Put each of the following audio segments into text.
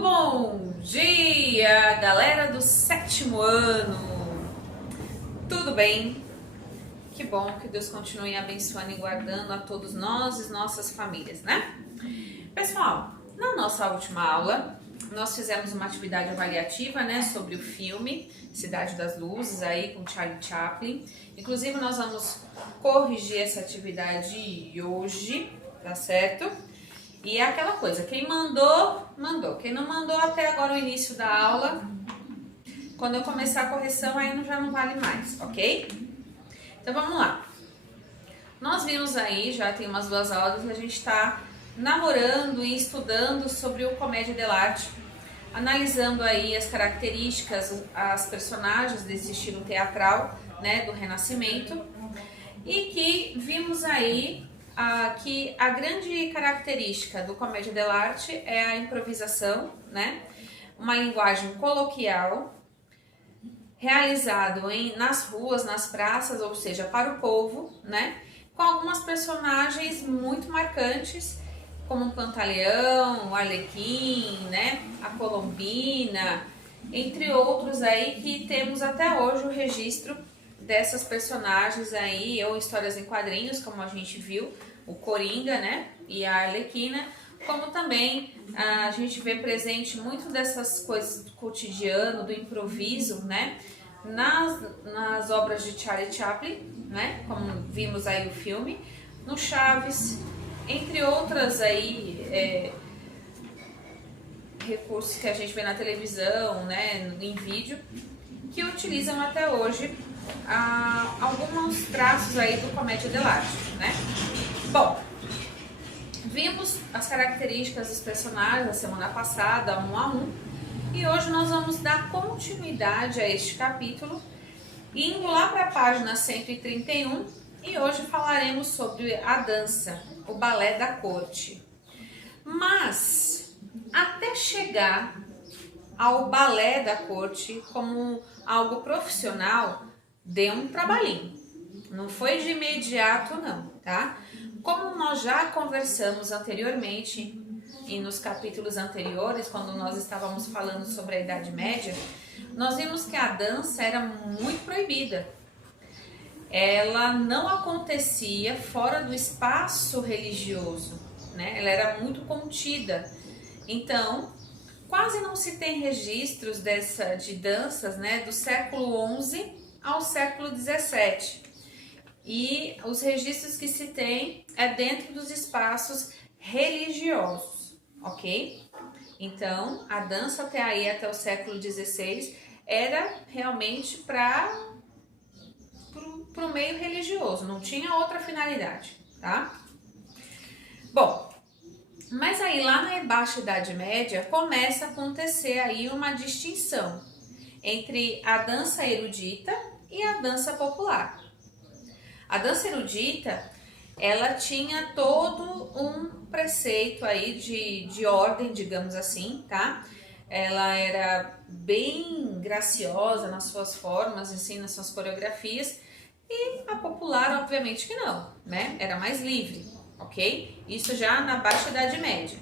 Bom dia, galera do sétimo ano! Tudo bem? Que bom que Deus continue abençoando e guardando a todos nós e nossas famílias, né? Pessoal, na nossa última aula, nós fizemos uma atividade avaliativa, né, sobre o filme Cidade das Luzes, aí com Charlie Chaplin. Inclusive, nós vamos corrigir essa atividade hoje, tá certo? E é aquela coisa, quem mandou, mandou. Quem não mandou até agora o início da aula, quando eu começar a correção, aí já não vale mais, ok? Então vamos lá. Nós vimos aí, já tem umas 2 aulas, a gente está namorando e estudando sobre o comédia dell'arte, analisando aí as características, as personagens desse estilo teatral, né, do Renascimento, e que vimos aí que a grande característica do comédia dell'arte é a improvisação, né? Uma linguagem coloquial, realizado nas ruas, nas praças, ou seja, para o povo, né? Com algumas personagens muito marcantes, como o Pantaleão, o Arlequim, né? A Colombina, entre outros aí que temos até hoje o registro dessas personagens aí, ou histórias em quadrinhos, como a gente viu, o Coringa, né, e a Arlequina, como também a gente vê presente muito dessas coisas do cotidiano, do improviso, né, nas obras de Charlie Chaplin, né, como vimos aí o filme, no Chaves, entre outras aí recursos que a gente vê na televisão, né, em vídeo, que utilizam até hoje alguns traços aí do comédia dell'arte, né? Bom, vimos as características dos personagens na semana passada, 1 a 1, e hoje nós vamos dar continuidade a este capítulo, indo lá para a página 131, e hoje falaremos sobre a dança, o balé da corte. Mas, até chegar ao balé da corte como algo profissional, deu um trabalhinho. Não foi de imediato não, tá? Como nós já conversamos anteriormente e nos capítulos anteriores, quando nós estávamos falando sobre a Idade Média, nós vimos que a dança era muito proibida. Ela não acontecia fora do espaço religioso, né? Ela era muito contida. Então, quase não se tem registros de danças, né, do século XI ao século XVII. E os registros que se tem é dentro dos espaços religiosos, ok? Então, a dança até aí, até o século XVI, era realmente para o meio religioso, não tinha outra finalidade, tá? Bom, mas aí lá na Baixa Idade Média começa a acontecer aí uma distinção entre a dança erudita e a dança popular. A dança erudita, ela tinha todo um preceito aí de ordem, digamos assim, tá? Ela era bem graciosa nas suas formas, assim, nas suas coreografias, e a popular, obviamente que não, né? Era mais livre, ok? Isso já na Baixa Idade Média.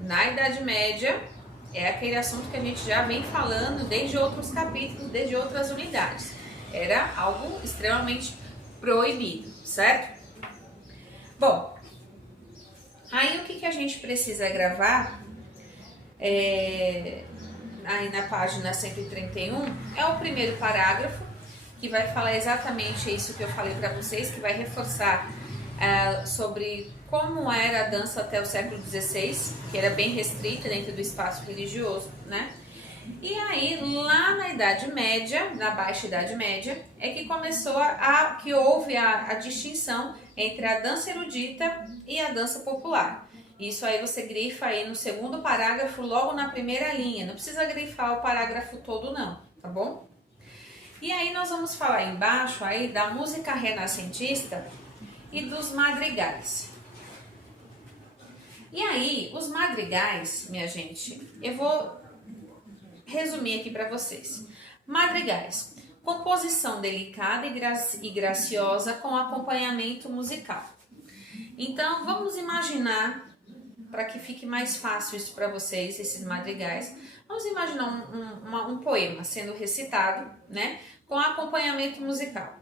Na Idade Média, é aquele assunto que a gente já vem falando desde outros capítulos, desde outras unidades. Era algo extremamente proibido, certo? Bom, aí o que a gente precisa gravar aí na página 131 é o primeiro parágrafo, que vai falar exatamente isso que eu falei para vocês, que vai reforçar sobre como era a dança até o século XVI, que era bem restrita dentro do espaço religioso, né? E aí, lá na Idade Média, na Baixa Idade Média, é que começou que houve a distinção entre a dança erudita e a dança popular. Isso aí você grifa aí no segundo parágrafo, logo na primeira linha. Não precisa grifar o parágrafo todo não, tá bom? E aí nós vamos falar embaixo aí da música renascentista e dos madrigais. E aí, os madrigais, minha gente, eu vou resumir aqui para vocês. Madrigais, composição delicada e graciosa com acompanhamento musical. Então, vamos imaginar, para que fique mais fácil isso para vocês, esses madrigais, vamos imaginar um poema sendo recitado, né, com acompanhamento musical.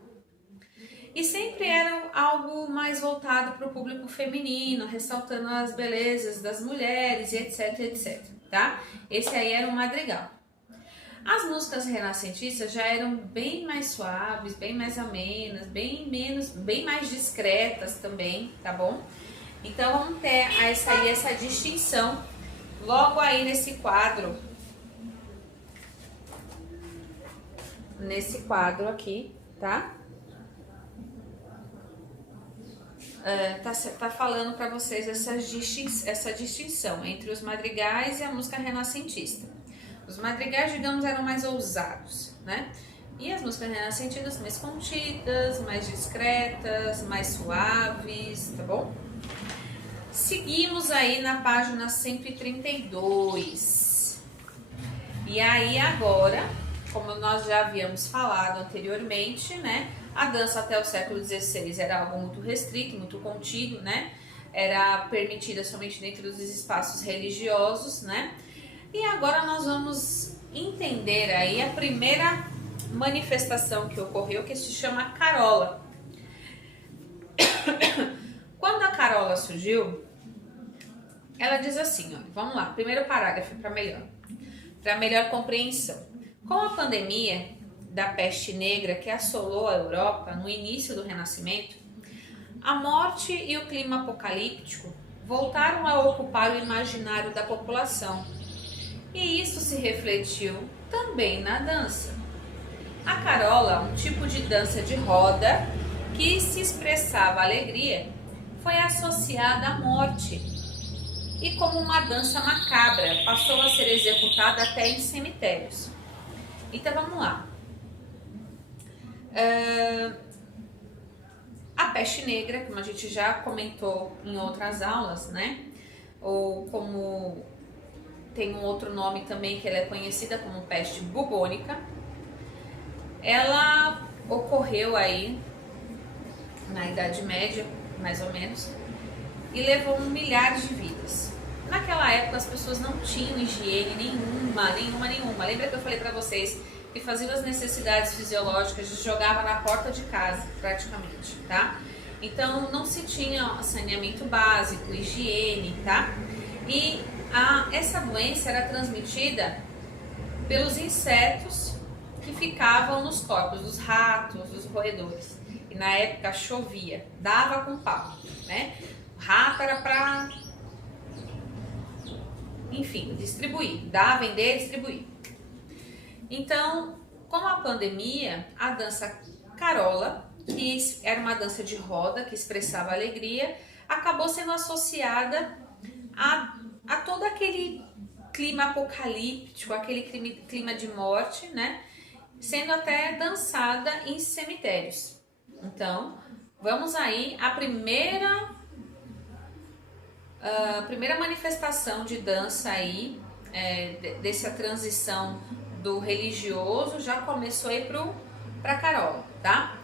E sempre era algo mais voltado para o público feminino, ressaltando as belezas das mulheres e etc, etc, tá? Esse aí era um madrigal. As músicas renascentistas já eram bem mais suaves, bem mais amenas, bem mais discretas também, tá bom? Então vamos ter essa distinção logo aí nesse quadro aqui, tá? Tá falando para vocês essa distinção entre os madrigais e a música renascentista. Os madrigais, digamos, eram mais ousados, né? E as músicas renascentistas mais contidas, mais discretas, mais suaves, tá bom? Seguimos aí na página 132. E aí agora, como nós já havíamos falado anteriormente, né? A dança até o século XVI era algo muito restrito, muito contido, né? Era permitida somente dentro dos espaços religiosos, né? E agora nós vamos entender aí a primeira manifestação que ocorreu, que se chama carola. Quando a carola surgiu, ela diz assim, ó, vamos lá, primeiro parágrafo para melhor compreensão. Com a pandemia da peste negra que assolou a Europa no início do Renascimento, a morte e o clima apocalíptico voltaram a ocupar o imaginário da população. E isso se refletiu também na dança. A carola, um tipo de dança de roda que se expressava alegria, foi associada à morte. E como uma dança macabra, passou a ser executada até em cemitérios. Então vamos lá. A peste negra, como a gente já comentou em outras aulas, né? Ou como tem um outro nome também que ela é conhecida como peste bubônica. Ela ocorreu aí na Idade Média, mais ou menos, e levou milhares de vidas. Naquela época as pessoas não tinham higiene nenhuma. Lembra que eu falei para vocês que faziam as necessidades fisiológicas e jogava na porta de casa, praticamente, tá? Então não se tinha saneamento básico, higiene, tá? E essa doença era transmitida pelos insetos que ficavam nos corpos dos ratos, dos roedores. E na época chovia, dava com pau, né? O rato era para, enfim, distribuir, dar, vender, distribuir. Então, com a pandemia, a dança carola, que era uma dança de roda que expressava alegria, acabou sendo associada a todo aquele clima apocalíptico, aquele clima de morte, né? Sendo até dançada em cemitérios. Então, vamos aí à primeira manifestação de dança aí, dessa transição do religioso, já começou aí para carola, tá?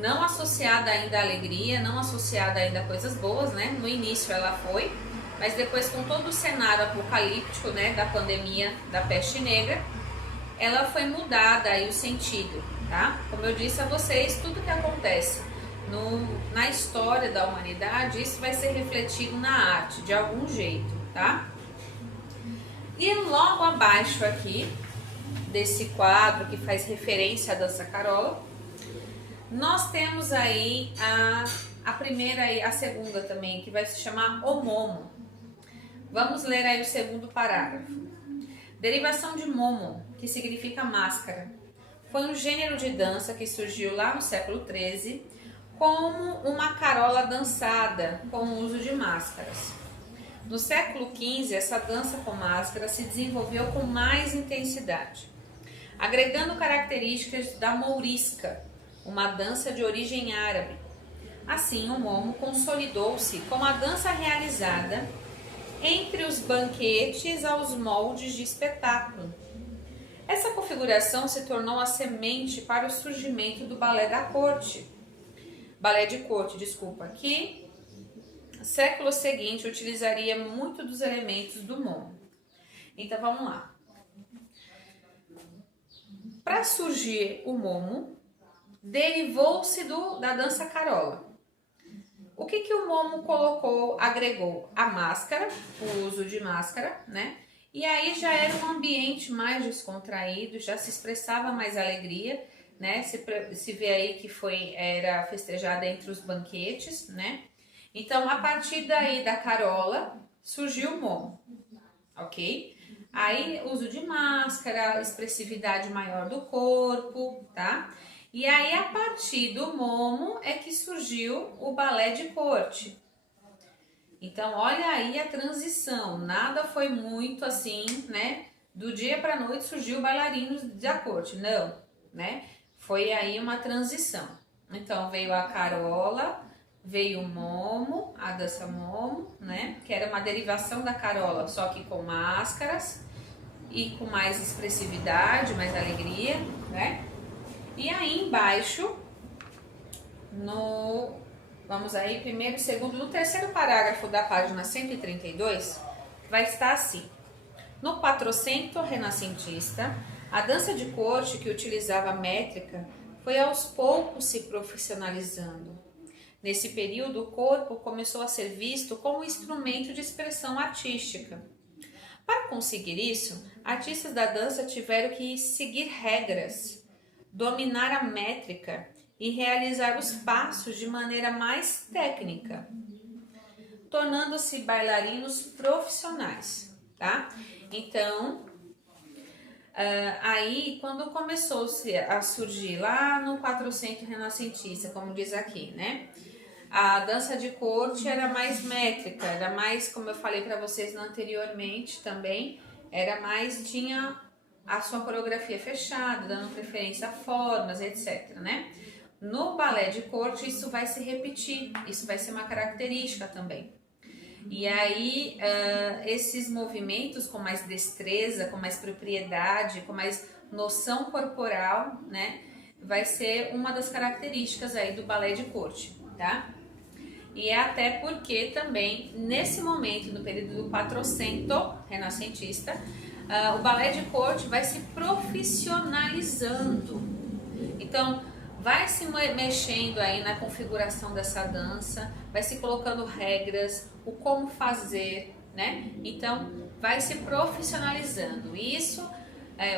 Não associada ainda à alegria, não associada ainda a coisas boas, né? No início ela foi, mas depois com todo o cenário apocalíptico, né, da pandemia da peste negra, ela foi mudada aí o sentido, tá? Como eu disse a vocês, tudo que acontece na história da humanidade, isso vai ser refletido na arte, de algum jeito, tá? E logo abaixo aqui, desse quadro que faz referência à dança carola, nós temos aí a primeira e a segunda também, que vai se chamar o momo. Vamos ler aí o segundo parágrafo. Derivação de momo, que significa máscara, foi um gênero de dança que surgiu lá no século XIII como uma carola dançada com o uso de máscaras. No século XV, essa dança com máscara se desenvolveu com mais intensidade, agregando características da mourisca, uma dança de origem árabe. Assim, o momo consolidou-se como a dança realizada entre os banquetes aos moldes de espetáculo. Essa configuração se tornou a semente para o surgimento do balé de corte, que século seguinte utilizaria muito dos elementos do Momo. Então vamos lá. Para surgir o Momo, derivou-se da dança carola. O que o Momo colocou, agregou? A máscara, o uso de máscara, né? E aí já era um ambiente mais descontraído, já se expressava mais alegria, né? Se vê aí que era festejada entre os banquetes, né? Então, a partir daí da carola, surgiu o Momo, ok? Aí, uso de máscara, expressividade maior do corpo, tá? E aí, a partir do Momo, é que surgiu o balé de corte. Então, olha aí a transição, nada foi muito assim, né? Do dia para a noite surgiu bailarinos da corte, não, né? Foi aí uma transição. Então, veio a carola, veio o Momo, a dança Momo, né? Que era uma derivação da carola, só que com máscaras e com mais expressividade, mais alegria, né? E aí embaixo, vamos aí, primeiro e segundo, no terceiro parágrafo da página 132, vai estar assim. No Quattrocento renascentista, a dança de corte que utilizava a métrica foi aos poucos se profissionalizando. Nesse período, o corpo começou a ser visto como instrumento de expressão artística. Para conseguir isso, artistas da dança tiveram que seguir regras, dominar a métrica e realizar os passos de maneira mais técnica, tornando-se bailarinos profissionais, tá? Então, aí quando começou a surgir lá no Quattrocento renascentista, como diz aqui, né? A dança de corte era mais métrica, era mais, como eu falei para vocês anteriormente também, tinha a sua coreografia fechada, dando preferência a formas, etc, né? No balé de corte isso vai se repetir, isso vai ser uma característica também. E aí esses movimentos com mais destreza, com mais propriedade, com mais noção corporal, né? Vai ser uma das características aí do balé de corte, tá? E é até porque também, nesse momento, no período do Quattrocento renascentista, o balé de corte vai se profissionalizando. Então, vai se mexendo aí na configuração dessa dança, vai se colocando regras, o como fazer, né? Então, vai se profissionalizando. Isso,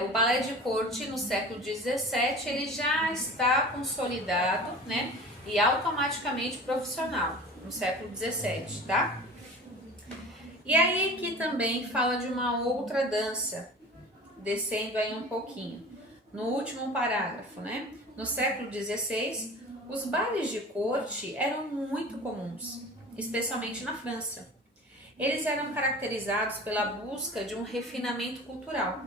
o balé de corte no século XVII, ele já está consolidado, né? E automaticamente profissional, no século XVII, tá? E aí aqui também fala de uma outra dança, descendo aí um pouquinho, no último parágrafo, né? No século XVI, os bailes de corte eram muito comuns, especialmente na França. Eles eram caracterizados pela busca de um refinamento cultural.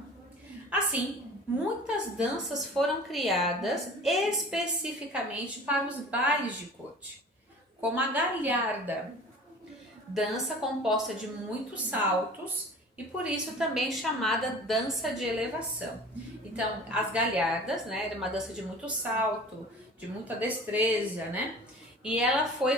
Assim, muitas danças foram criadas especificamente para os bailes de corte, como a galharda, dança composta de muitos saltos e por isso também chamada dança de elevação. Então, as galhardas, né, era uma dança de muito salto, de muita destreza, né? E ela foi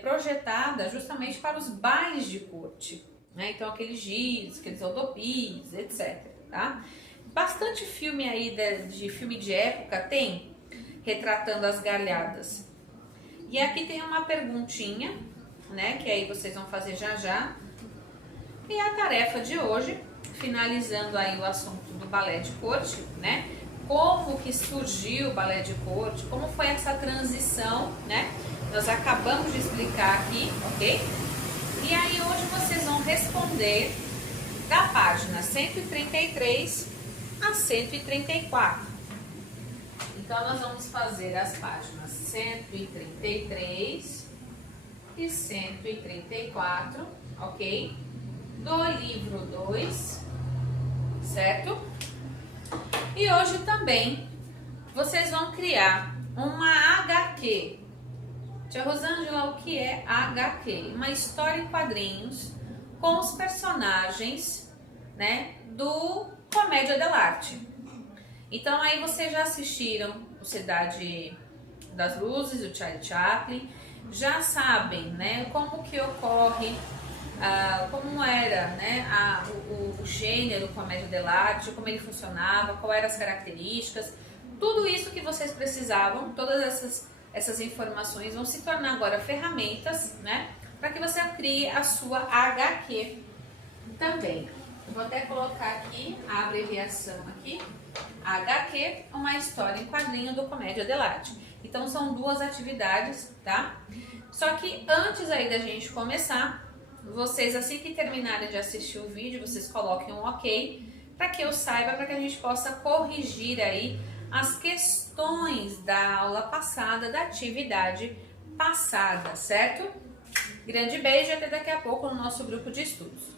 projetada justamente para os bailes de corte, né? Então, aqueles giros, aqueles rodopis, etc, tá? Bastante filme aí de filme de época tem retratando as galhardas. E aqui tem uma perguntinha, né, que aí vocês vão fazer já já. E a tarefa de hoje, finalizando aí o assunto do balé de corte, né? Como que surgiu o balé de corte, como foi essa transição, né? Nós acabamos de explicar aqui, ok? E aí hoje vocês vão responder da página 133 a 134. Então nós vamos fazer as páginas 133 e 134, ok? Do livro 2, certo? E hoje também vocês vão criar uma HQ. Tia Rosângela, o que é HQ? Uma história em quadrinhos com os personagens, né, do Comédia dell'arte. Então aí vocês já assistiram o Cidade das Luzes, o Charlie Chaplin, já sabem, né, como que ocorre, como era, né, o gênero comédia dell'arte, como ele funcionava, quais eram as características, tudo isso que vocês precisavam, todas essas informações vão se tornar agora ferramentas, né, para que você crie a sua HQ também. Vou até colocar aqui a abreviação aqui, HQ, uma história em quadrinho do Comédia dell'arte. Então são duas atividades, tá? Só que antes aí da gente começar, vocês assim que terminarem de assistir o vídeo, vocês coloquem um ok, para que eu saiba, para que a gente possa corrigir aí as questões da aula passada, da atividade passada, certo? Grande beijo e até daqui a pouco no nosso grupo de estudos.